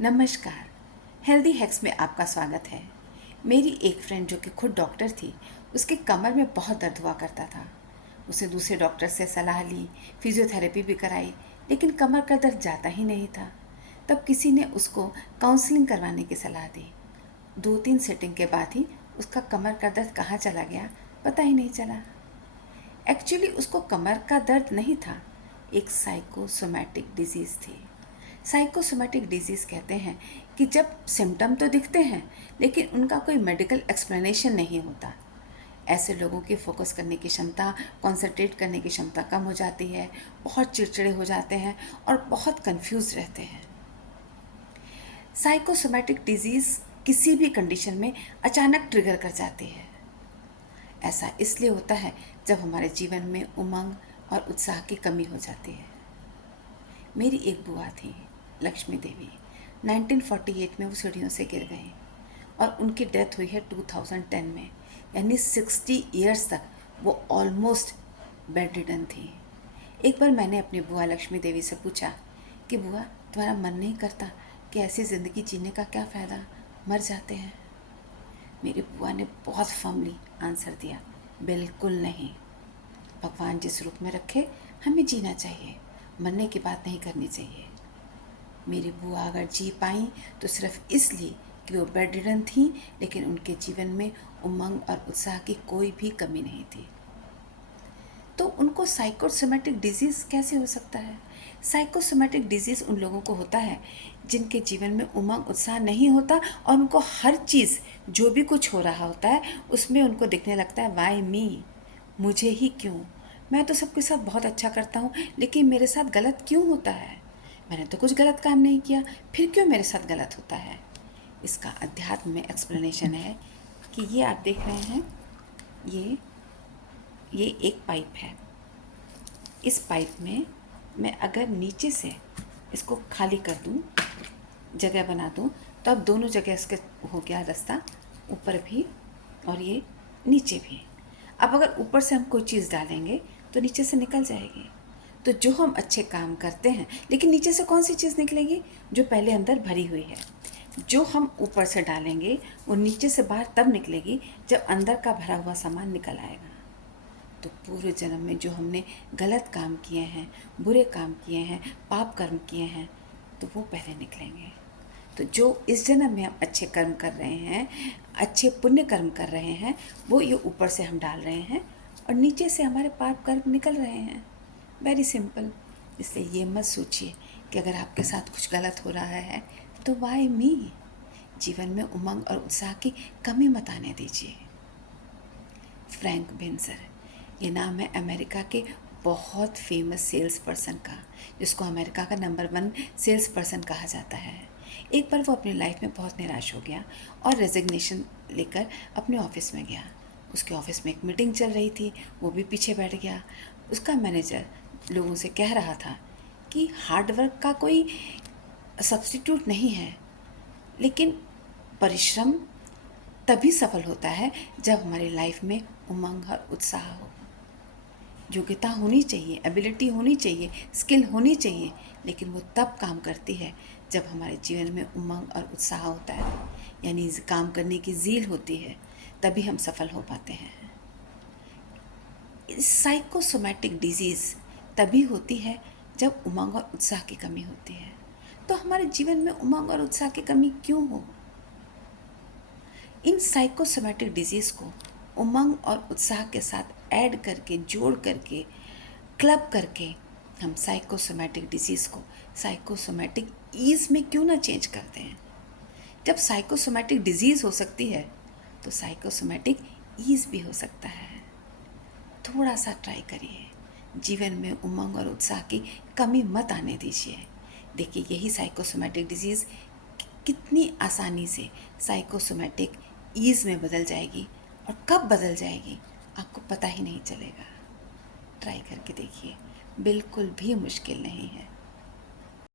नमस्कार। Healthy hacks में आपका स्वागत है। मेरी एक फ्रेंड जो कि खुद डॉक्टर थी, उसके कमर में बहुत दर्द हुआ करता था। उसने दूसरे डॉक्टर से सलाह ली, फिजियोथेरेपी भी कराई, लेकिन कमर का दर्द जाता ही नहीं था। तब किसी ने उसको काउंसलिंग करवाने की सलाह दी। 2-3 सेटिंग के बाद ही उसका कमर का दर्द कहाँ चला गया पता ही नहीं चला। एक्चुअली उसको कमर का दर्द नहीं था, एक साइकोसोमैटिक डिजीज़ थी। साइकोसोमैटिक डिजीज़ कहते हैं कि जब सिम्टम तो दिखते हैं लेकिन उनका कोई मेडिकल एक्सप्लेनेशन नहीं होता। ऐसे लोगों की फोकस करने की क्षमता, कंसंट्रेट करने की क्षमता कम हो जाती है, बहुत चिड़चिड़े हो जाते हैं और बहुत कंफ्यूज रहते हैं। साइकोसोमैटिक डिजीज़ किसी भी कंडीशन में अचानक ट्रिगर कर जाती है। ऐसा इसलिए होता है जब हमारे जीवन में उमंग और उत्साह की कमी हो जाती है। मेरी एक बुआ थी, लक्ष्मी देवी। 1948 में वो सीढ़ियों से गिर गई और उनकी डेथ हुई है 2010 में, यानी 60 ईयर्स तक वो ऑलमोस्ट बेड रिडन थी। एक बार मैंने अपनी बुआ लक्ष्मी देवी से पूछा कि बुआ, तुम्हारा मन नहीं करता कि ऐसी ज़िंदगी जीने का क्या फ़ायदा, मर जाते हैं। मेरी बुआ ने बहुत फर्मली आंसर दिया, बिल्कुल नहीं। भगवान जिस रूप में रखे हमें जीना चाहिए, मरने की बात नहीं करनी चाहिए। मेरी बुआ अगर जी पाई तो सिर्फ इसलिए कि वो बेड रिडन थी, लेकिन उनके जीवन में उमंग और उत्साह की कोई भी कमी नहीं थी। तो उनको साइकोसोमैटिक डिजीज़ कैसे हो सकता है? साइकोसोमैटिक डिजीज़ उन लोगों को होता है जिनके जीवन में उमंग उत्साह नहीं होता और उनको हर चीज़, जो भी कुछ हो रहा होता है, उसमें उनको दिखने लगता है वाई मी, मुझे ही क्यों, मैं तो सबके साथ बहुत अच्छा करता हूँ लेकिन मेरे साथ गलत क्यों होता है, मैंने तो कुछ गलत काम नहीं किया, फिर क्यों मेरे साथ गलत होता है। इसका अध्यात्म में एक्सप्लेनेशन है कि ये आप देख रहे हैं, ये ये एक पाइप है। इस पाइप में मैं अगर नीचे से इसको खाली कर दूं, जगह बना दूं, तो अब दोनों जगह इसके हो गया रास्ता, ऊपर भी और ये नीचे भी। अब अगर ऊपर से हम कोई चीज़ डालेंगे तो नीचे से निकल जाएगी। तो जो हम अच्छे काम करते हैं, लेकिन नीचे से कौन सी चीज़ निकलेगी? जो पहले अंदर भरी हुई है। जो हम ऊपर से डालेंगे वो नीचे से बाहर तब निकलेगी जब अंदर का भरा हुआ सामान निकल आएगा। तो पूर्व जन्म में जो हमने गलत काम किए हैं, बुरे काम किए हैं, पाप कर्म किए हैं, तो वो पहले निकलेंगे। तो जो इस जन्म में हम अच्छे कर्म कर रहे हैं, अच्छे पुण्य कर्म कर रहे हैं, वो ये ऊपर से हम डाल रहे हैं और नीचे से हमारे पाप कर्म निकल रहे हैं। Very simple. इसलिए ये मत सोचिए कि अगर आपके साथ कुछ गलत हो रहा है तो वाई मी। जीवन में उमंग और उत्साह की कमी मत आने दीजिए। फ्रैंक बेंजर, ये नाम है अमेरिका के बहुत फेमस सेल्स पर्सन का, जिसको अमेरिका का नंबर 1 सेल्स पर्सन कहा जाता है। एक बार वो अपनी लाइफ में बहुत निराश हो गया और रेजिग्नेशन लेकर अपने ऑफिस में गया। उसके ऑफिस में एक मीटिंग चल रही थी, वो भी पीछे बैठ गया। उसका मैनेजर लोगों से कह रहा था कि हार्डवर्क का कोई सब्स्टिट्यूट नहीं है, लेकिन परिश्रम तभी सफल होता है जब हमारी लाइफ में उमंग और उत्साह हो। योग्यता होनी चाहिए, एबिलिटी होनी चाहिए, स्किल होनी चाहिए, लेकिन वो तब काम करती है जब हमारे जीवन में उमंग और उत्साह होता है, यानी काम करने की ज़ील होती है, तभी हम सफल हो पाते हैं। साइकोसोमैटिक डिजीज़ तभी होती है जब उमंग और उत्साह की कमी होती है। तो हमारे जीवन में उमंग और उत्साह की कमी क्यों हो? इन साइकोसोमैटिक डिजीज़ को उमंग और उत्साह के साथ ऐड करके, जोड़ करके, क्लब करके हम साइकोसोमैटिक डिजीज़ को साइकोसोमैटिक ईज़ में क्यों ना चेंज करते हैं। जब साइकोसोमैटिक डिजीज़ हो सकती है तो साइकोसोमैटिक ईज़ भी हो सकता है। थोड़ा सा ट्राई करिए, जीवन में उमंग और उत्साह की कमी मत आने दीजिए। देखिए, यही साइकोसोमैटिक डिजीज़ कितनी आसानी से साइकोसोमैटिक ईज़ में बदल जाएगी, और कब बदल जाएगी आपको पता ही नहीं चलेगा। ट्राई करके देखिए, बिल्कुल भी मुश्किल नहीं है।